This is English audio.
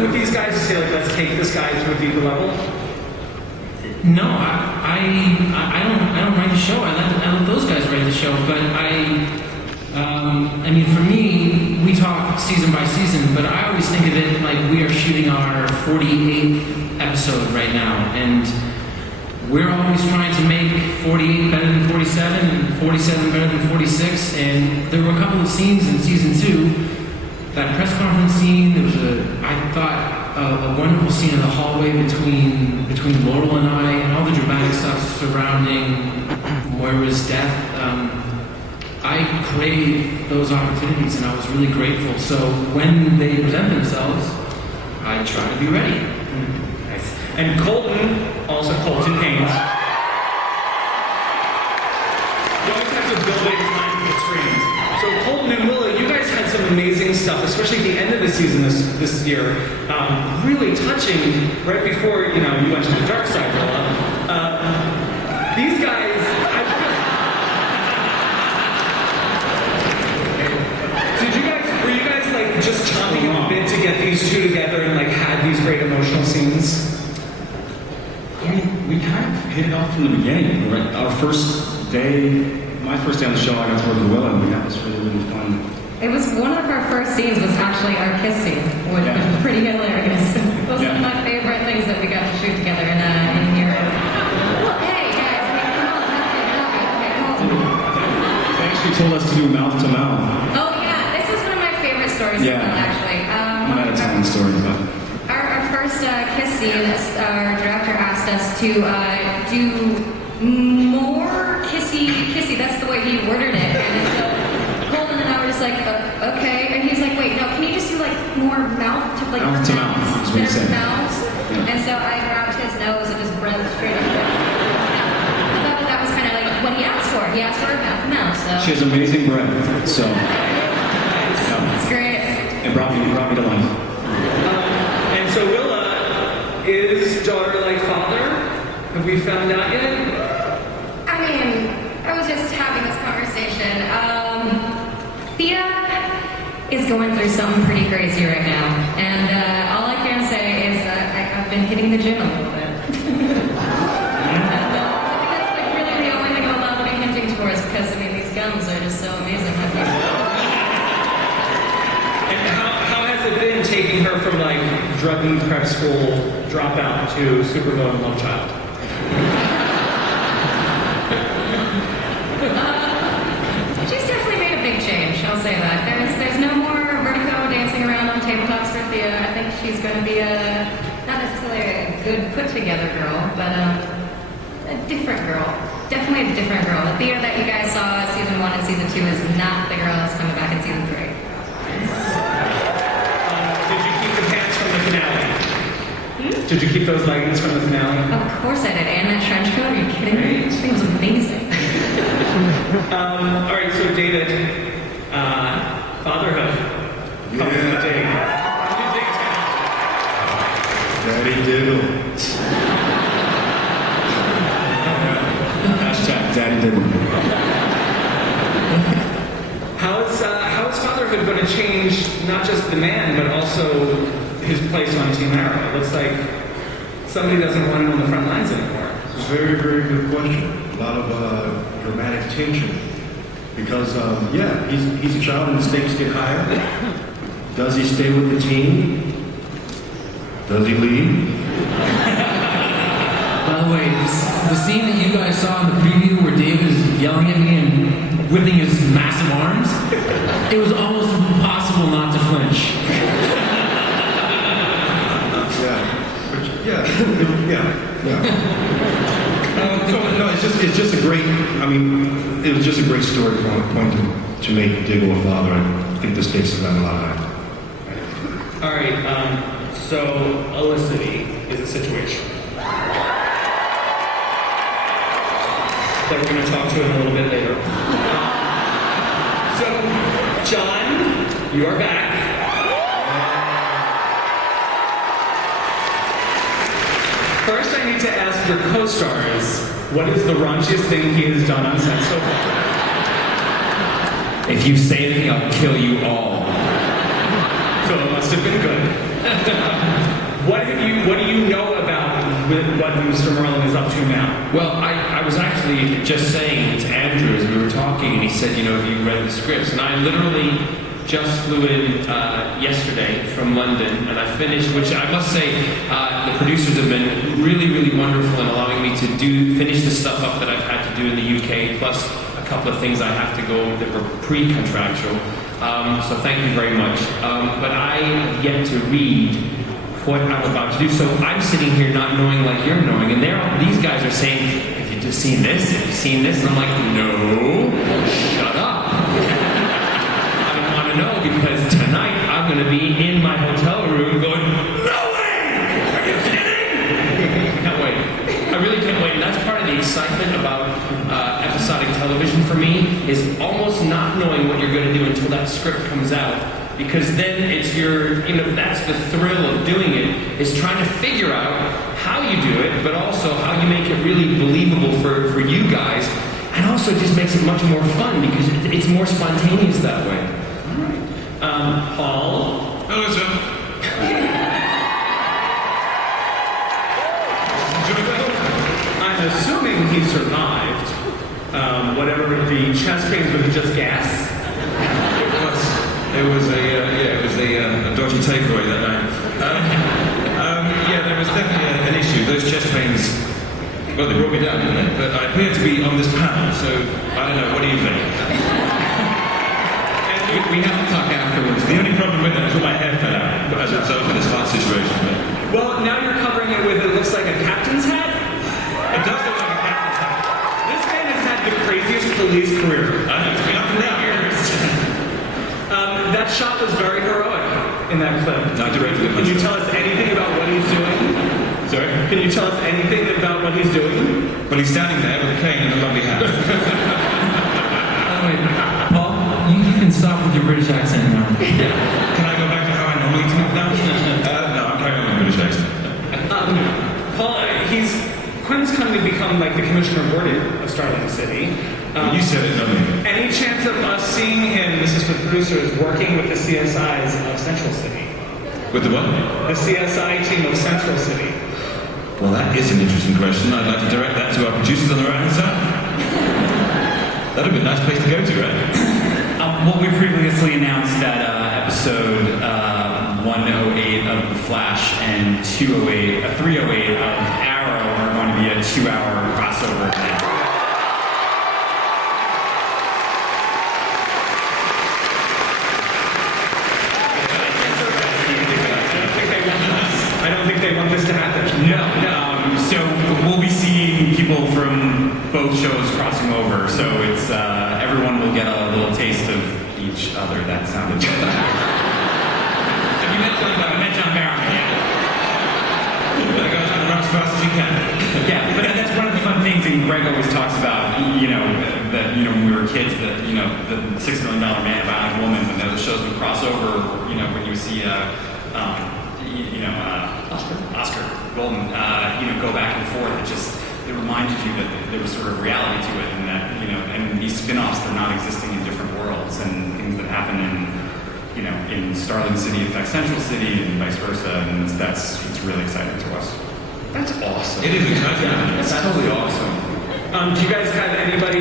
working with these guys to say, like, let's take this guy to a deeper level? No, I don't write the show. I let those guys write the show. But I mean, for me, we talk season by season, but I always think of it like we are shooting our 48th episode right now, and we're always trying to make 48 better than 47 and 47 better than 46. And there were a couple of scenes in season 2. That press conference scene, there was I thought, a wonderful scene in the hallway between Laurel and I, and all the dramatic stuff surrounding Moira's death. I crave those opportunities, and I was really grateful. So when they present themselves, I try to be ready. Nice. And Colton, also Colton Haynes. You always have to build it in time for the screens. So Colton and Willa, you guys had some amazing stuff, especially at the end of the season this year. Really touching right before you went to the dark side, Willa. These guys, were you guys like just chomping at the bit to get these two together and like had these great emotional scenes? I mean, we kind of hit it off from the beginning. Right? Our first day. My first day on the show, I got to work with Willa, and we had this really fun. It was one of our first scenes was actually our kiss scene, which was pretty hilarious. It was one of my favorite things that we got to shoot together in here. Well, hey guys, come on, They actually told us to do mouth to mouth. Oh yeah, this was one of my favorite stories actually. Not a Italian story, but our first kiss scene, our director asked us to do more kissy. That's the way he worded it. And so Colton and I were just like, okay. And he's like, wait, no, can you just do like more mouth to like mouth to mouth? Mouths. Yeah. And so I grabbed his nose and just breathed straight up. I thought that was kind of like what he asked for. He asked for mouth to mouth. So she has amazing breath. So it's great. It brought me to life. And so Willa is daughter like father. Have we found out yet? I was just having this conversation. Thea is going through something pretty crazy right now, and all I can say is I've been hitting the gym a little bit. And I think that's like really the only thing I'm allowed to be hinting towards, because I mean these gums are just so amazing. And how has it been taking her from like druggy prep school dropout to supervillain love child? She's definitely made a big change, I'll say that. There's no more vertigo dancing around on tabletops for Thea. I think she's going to be not necessarily a good put-together girl, but a different girl. Definitely a different girl. The Thea that you guys saw season 1 and season 2 is not the girl that's coming back in season 3. Did you keep the pants from the finale? Did you keep those leggings from the finale? Of course I did. And that trench coat, are you kidding me? This thing was amazing. All right, so David, fatherhood. Daddy Diggle. Hashtag Daddy Diggle. How is fatherhood going to change not just the man, but also his place on Team Arrow? It looks like somebody doesn't want him on the front lines anymore. It's a very, very good question. A lot of dramatic tension. Because, he's a child and the stakes get higher. Does he stay with the team? Does he leave? By the way, the scene that you guys saw in the preview where David is yelling at me and whipping his massive arms, it was almost impossible not to flinch. It's just a great. I mean, it was just a great story point to make Diggle a father. I think the stakes have gotten a lot higher. All right. So Elicity is a situation that we're going to talk to in a little bit later. So, John, you are back. First, I need to ask your co-stars, what is the raunchiest thing he has done on set so far? If you say anything, I'll kill you all. So it must have been good. What do you know about what Mr. Merlin is up to now? Well, I was actually just saying to Andrew as we were talking, and he said, you know, have you read the scripts? And I literally just flew in yesterday from London, and I finished, which I must say, the producers have been really, really wonderful in allowing me to finish the stuff up that I've had to do in the UK, plus a couple of things I have to go that were pre-contractual. So thank you very much. But I have yet to read what I'm about to do. So I'm sitting here not knowing like you're knowing, and these guys are saying, have you just seen this? Have you seen this? And I'm like, no, shut up. I don't want to know, because tonight I'm going to be in my hotel room going, no way! Are you kidding? Can't wait. I really can't wait. And that's part of the excitement about episodic television for me, is almost not knowing what you're going to do until that script comes out. Because then it's that's the thrill of doing it, is trying to figure out how you do it, but also how you make it really believable for you guys. And also it just makes it much more fun, because it's more spontaneous that way. All right. Paul? Hello, sir. I'm assuming he survived whatever the chest pains, was it just gas? It was a dodgy takeaway that night. Yeah, there was definitely an issue. Those chest pains, well, they brought me down, didn't they? But I appear to be on this panel, so I don't know. What do you think? We have to talk afterwards. The only problem with that is all my hair fell out as a result of this last situation. Well, now you're covering it with, it looks like a captain's hat? It does look like a captain's hat. This man has had the craziest police career. I know, it's been up and down. That shot was very heroic in that clip. I directed it. Can you tell us anything about what he's doing? Sorry? Can you tell us anything about what he's doing? Well, he's standing there with a cane and a lovely hat. Wait, Paul, you can stop with your British accent now. Can I go back to how I normally talk now? No, I'm carrying on with British accent. Paul, Quinn's kind of become like the commissioner of board of Starling City. You said it, not me. Any chance of us seeing him, this is for the producers, working with the CSIs of Central City? With the what? The CSI team of Central City. Well, that is an interesting question. I'd like to direct that to our producers on the right-hand side. That'd be a nice place to go to, right? Well, we previously announced that episode 108 of The Flash and 308 of Arrow are going to be a 2-hour crossover event. I don't think they want this to happen. No. So we'll be seeing people from both shows crossing over. So it's everyone will get a little taste of each other. That sounded good. Have you met John Barrowman? I met John Barrowman, yeah. Better go down the run as fast as you can. Yeah, but that's one of the fun things, and Greg always talks about, that when we were kids, the $6 Million Man, Bionic Woman, when those shows would cross over, when you see Oscar Golden, go back and forth. It reminded you that there was sort of reality to it, and that, and these spin-offs, they're not existing in different worlds, and things that happen in Starling City affect Central City, and vice versa, and it's really exciting to us. That's awesome. It is exciting. Yeah, It's totally awesome. Do you guys have anybody